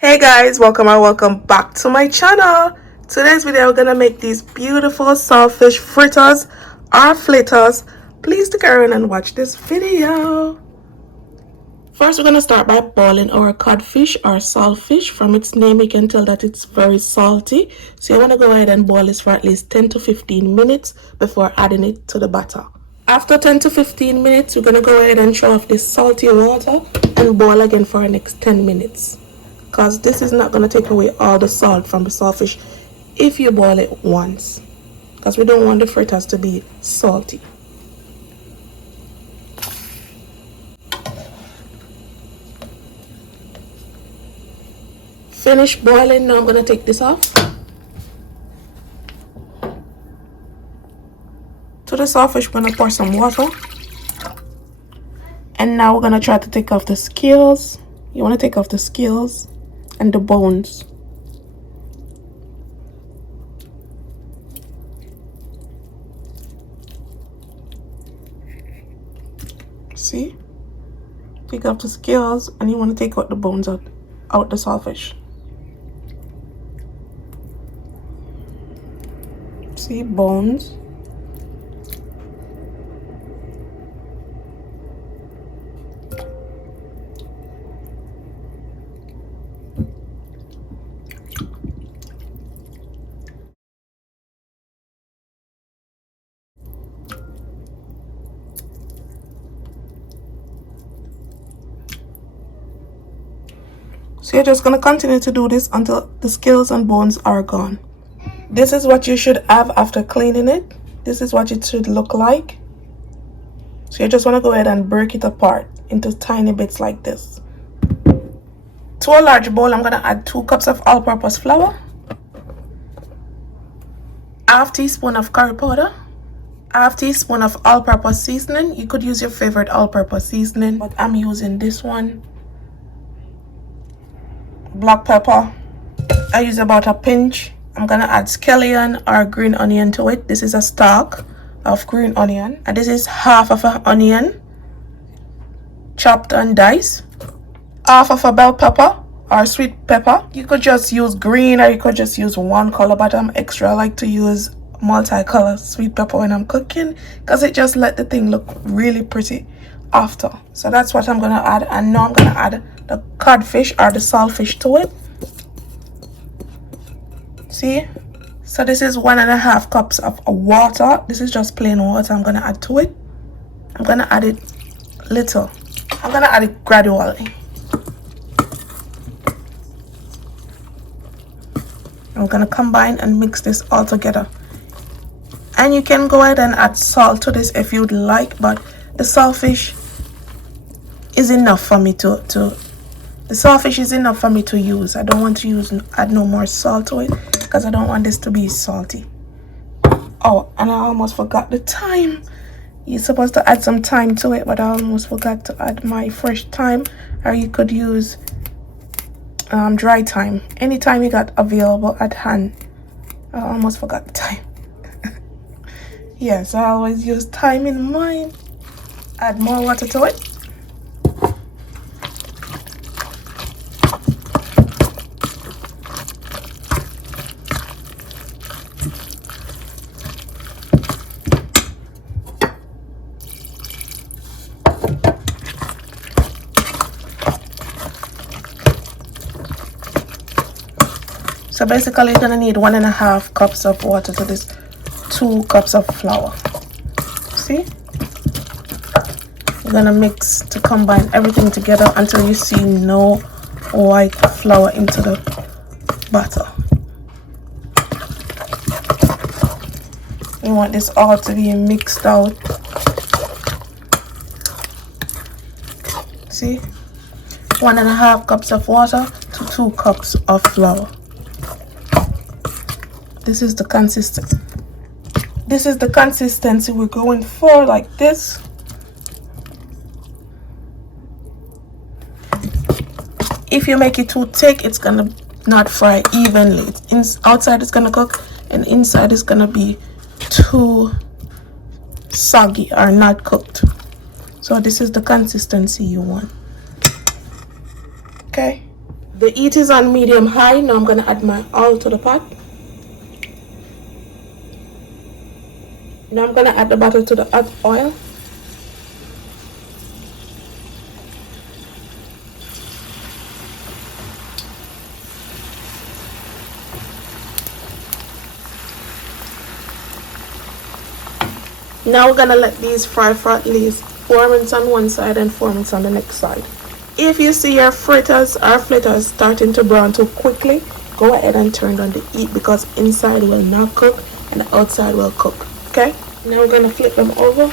Hey guys, welcome and welcome back to my channel. Today's video we're gonna make these beautiful saltfish fritters or flitters. Please stick around and watch this video. First we're gonna start by boiling our codfish or saltfish. From its name you can tell that it's very salty, so you want to go ahead and boil this for at least 10 to 15 minutes before adding it to the batter. After 10 to 15 minutes we're gonna go ahead and throw off this salty water and boil again for the next 10 minutes. Because this is not going to take away all the salt from the saltfish if you boil it once, because we don't want the fritters to be salty. Finish boiling. Now I'm going to take this off. To the saltfish we're going to pour some water, and now we're going to try to take off the scales. You want to take off the scales and the bones. See? Take off the scales and you want to take out the bones out the saltfish. See, bones. So you're just going to continue to do this until the scales and bones are gone. This is what you should have after cleaning it. This is what it should look like. So you just want to go ahead and break it apart into tiny bits like this. To a large bowl, I'm going to add 2 cups of all-purpose flour, ½ teaspoon of curry powder, ½ teaspoon of all-purpose seasoning. You could use your favorite all-purpose seasoning, but I'm using this one. Black pepper, I use about a pinch. I'm gonna add scallion or green onion to it. This is a stalk of green onion, and this is half of an onion chopped and diced, half of a bell pepper or sweet pepper. You could just use green or you could just use one color, but I'm extra like to use multicolor sweet pepper when I'm cooking, because it just let the thing look really pretty after. So that's what I'm gonna add. And now I'm gonna add the codfish or the saltfish to it. See, so this is 1.5 cups of water. This is just plain water I'm gonna add to it. I'm gonna add it little. I'm gonna add it gradually. I'm gonna combine and mix this all together. And you can go ahead and add salt to this if you'd like, but the saltfish is enough for me to use. I don't want to add no more salt to it, because I don't want this to be salty. Oh, and I almost forgot the thyme. You're supposed to add some thyme to it, but I almost forgot to add my fresh thyme, or you could use dry thyme. Any thyme you got available at hand. I almost forgot the thyme. Yes, I always use thyme in mine. Add more water to it. So basically you're gonna need 1.5 cups of water to this 2 cups of flour. See? You're gonna mix to combine everything together until you see no white flour into the batter. You want this all to be mixed out. See? 1.5 cups of water to 2 cups of flour. This is the consistency. This is the consistency we're going for, like this. If you make it too thick, it's gonna not fry evenly. Outside it's gonna cook, and inside it's gonna be too soggy or not cooked. So this is the consistency you want. Okay, The heat is on medium high. Now I'm gonna add my oil to the pot. Now I'm gonna add the butter to the hot oil. Now we're gonna let these fry for at least 4 minutes on one side and 4 minutes on the next side. If you see your fritters or flitters starting to brown too quickly, go ahead and turn on the heat because inside will not cook and the outside will cook. Okay? Now we're gonna flip them over.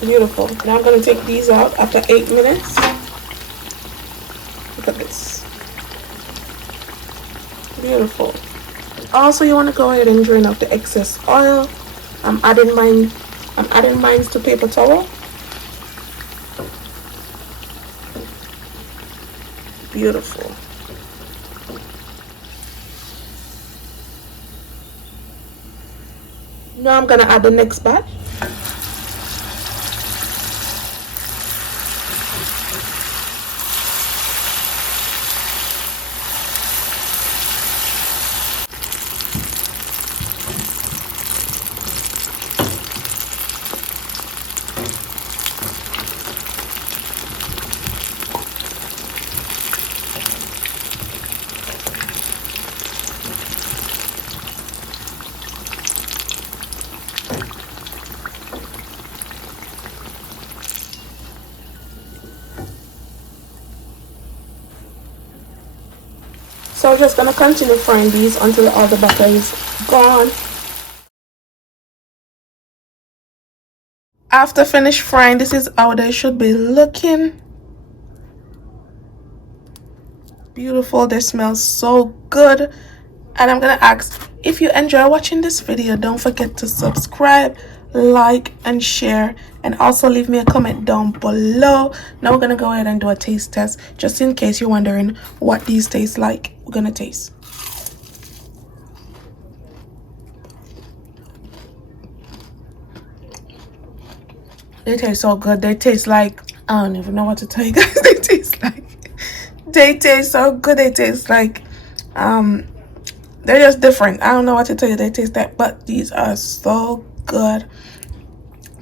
Beautiful. Now I'm going to take these out after 8 minutes. Look at this. Beautiful. Also, you want to go ahead and drain off the excess oil. I'm adding mine to paper towel. Beautiful. Now I'm going to add the next batch. So I'm just going to continue frying these until all the butter is gone. After finished frying, this is how they should be looking. Beautiful. They smell so good. And I'm going to ask, if you enjoy watching this video, don't forget to subscribe, like, and share. And also leave me a comment down below. Now we're going to go ahead and do a taste test. Just in case you're wondering what these taste like, we're going to taste. They taste so good. They taste like, I don't even know what to tell you guys. They taste so good. They taste like, they're just different. I don't know what to tell you. They taste that, but these are so good.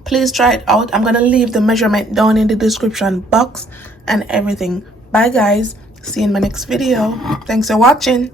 Please try it out. I'm gonna leave the measurement down in the description box and everything. Bye guys, see you in my next video. Thanks for watching.